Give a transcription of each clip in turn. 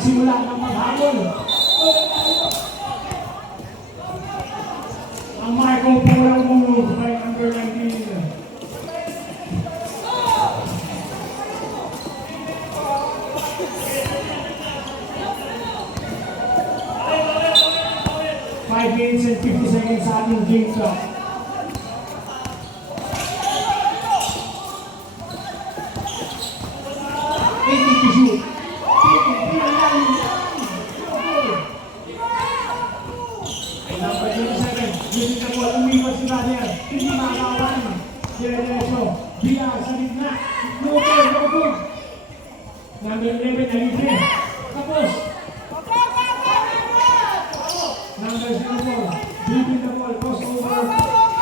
nakasimula ng maghabol. Ang Marco Polo move by number 19. Five minutes and 50 seconds sa ating game clock. Number 11, Alibre. Tapos. Number 04, dribbling the ball, cross over.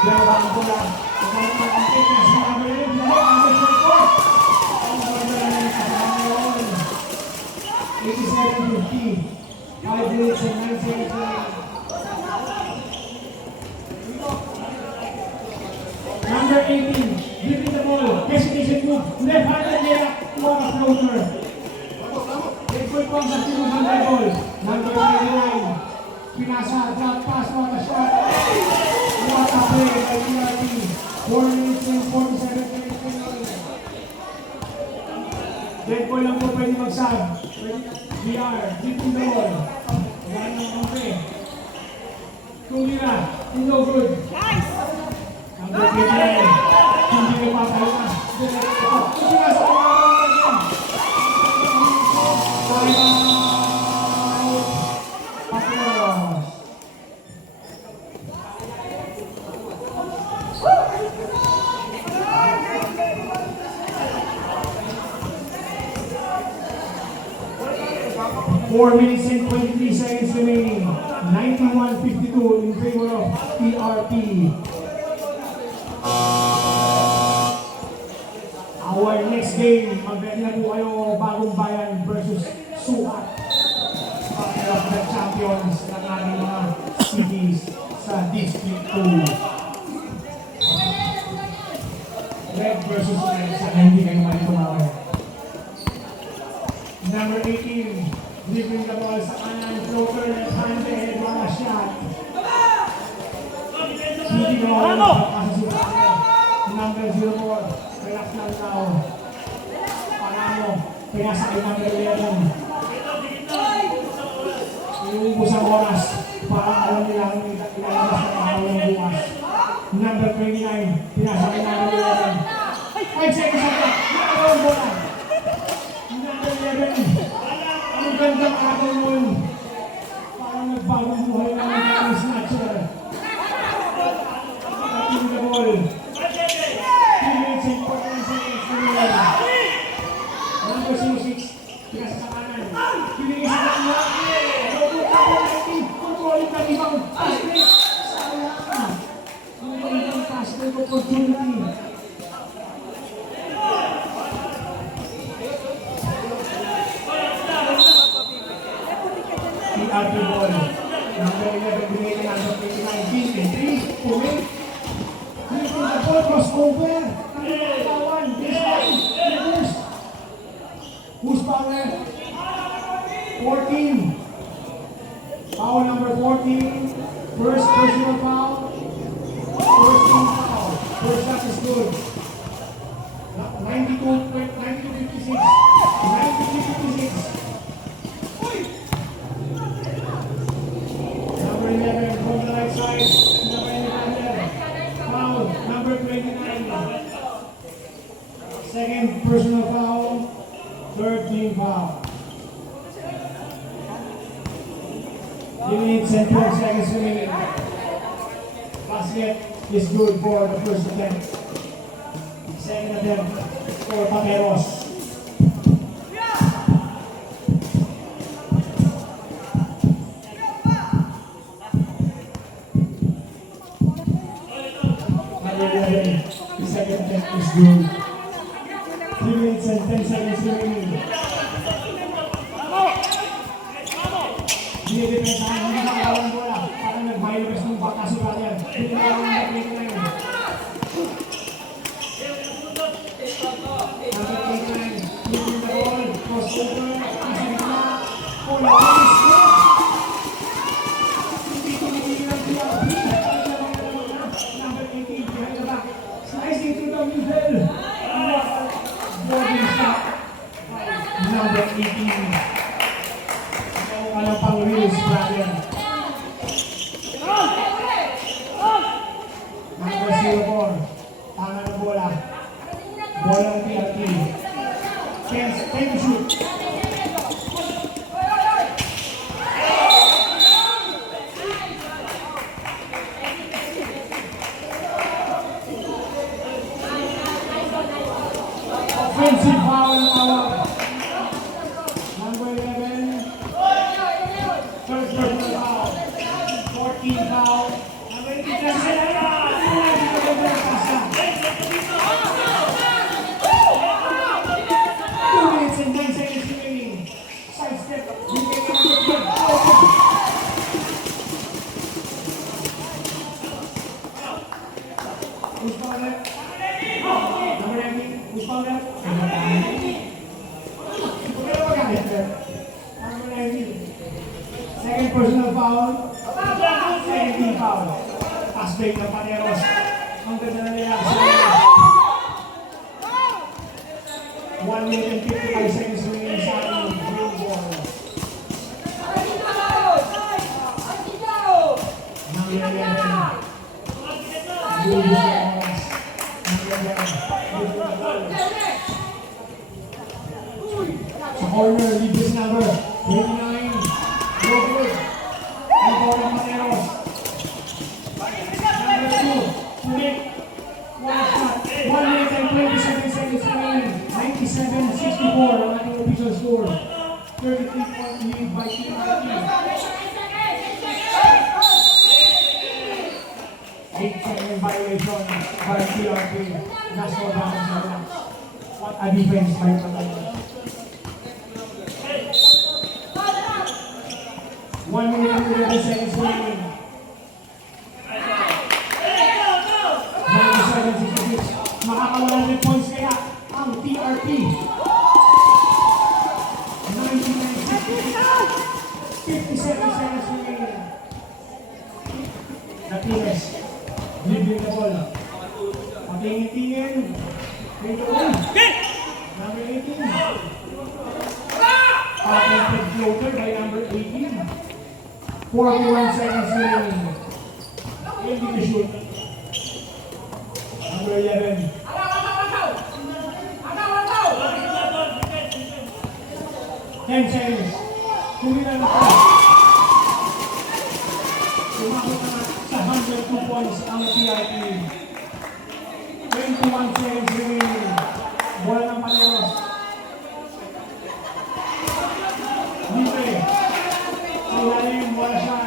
Dalawa ang bola. Pagkalipat ang fitness ng number 11, number 04. Ang bola na yung kasama yun. 87-50. 5 minutes and 9 seconds left. Number 18, dribbling the ball. Hesitation move. Left-handed nila. What a floater. Good pass at Timuhan by ball. Number 99. Pinasa, drop pass, what a shot. What a play by PRP. 4 minutes and 47 seconds. Dead ball lang po pwede mag-sub. BR, keeping the ball. Yan ang kampe. Tumira, no good. Number 59. Hindi ka papalipas. Tumira sa kanya. 4 minutes and 23 seconds remaining. 91-52 in favor of PRP. Our next game, mag-ready na po kayo, Bagong Bayan versus Sukat. Battle of the champions ng ating mga cities sa District 2. Red versus Red, sana hindi kayo malitumawin. Number 18. Dribbling the ball sa kanan, floater, left-handed, mga shot. Hindi ka mawala sa sukat niya. Number 04, relax lang tao. Panalo, pinasakit number 11. Iubos ang oras para alam nila ang ilalabas na makawang bukas. Number 29, pinasakit number 11. 5 seconds ang clock, nakawang bola. Number 11. Ang gandang araw mo yun. Parang nagbagong buhay na ng snatcher. Pagkating the ball. 3 minutes and 14 seconds to go. Number 06, pinasa sa kanan. Pinigis sa kanya. Controlling the rebound. Fast break. Sayang. Ang gandang fast break opportunity. Arthur ball. Number 11, binigay na number 29. Beating 3, puwit. Dribbling the ball, cross over. Kawan, baseline, reverse. Who's power? 14. Foul number 14. First personal foul. First team foul. First shot is good. 92-56. 93-56. Number 11 from the right side. Foul number 29. Second personal foul. Third team foul. 3 minutes and 12 seconds remaining. Basket is good for the first attempt. Second attempt for Pateros. The second attempt is good. 3 minutes and 10 seconds remaining. Dinidepensahan, hindi makakawang bola. Parang nag-virus ng bakasukat yan. Hindi makakawang na-play na yun. Number 29, dribbling the ball, cross over, Bola, walis na. Hindi tumitigil ang PRP. Number 18, behind the back. Slicing through the middle. Boarding shot. Number 18. Walang pang reels, brother. Number 04. Tanga ng bola. Bola ng PRP. 10 to shoot. Offensive foul ng tawag. Number 11. Third personal foul. 14 foul. Number 18. Kasi and 9 seconds remaining. Side step. Who's fouled that? Number 19. Who's fouled that? Number 19. Second personal foul. Second team foul. Pass break ng Pateros. Ang ganda na nila. 1 minute and 55 seconds remaining sa ating green ball. Number 11. Blue ball. Number 11. Sa corner, lead this number. 29. No good. Ang ball ng Materos. Number 2. Sulit. One shot. 1 minute and 27 seconds remaining. 97-64 ang ating official score. 33-point lead by TRP. 8-second violation by TRP. National damage na lang. What a defense by Patayo. 1 minute and 11 seconds remaining. 97-66. Makakawala ng points kaya ang TRP. 57 seconds remaining. Natires. Dribbling the ball. Patingin-tingin. Dito ulit. Number 18. Patented floater by number 18. 41 seconds remaining. Ready to shoot. Number 11. 10 seconds. Huli na natin. Umabot na sa 102 points ang TRP. 21 seconds remaining. Bola ng Pateros. Libre. Sa ilalim, bola shot.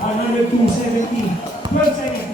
102-70. 12 seconds.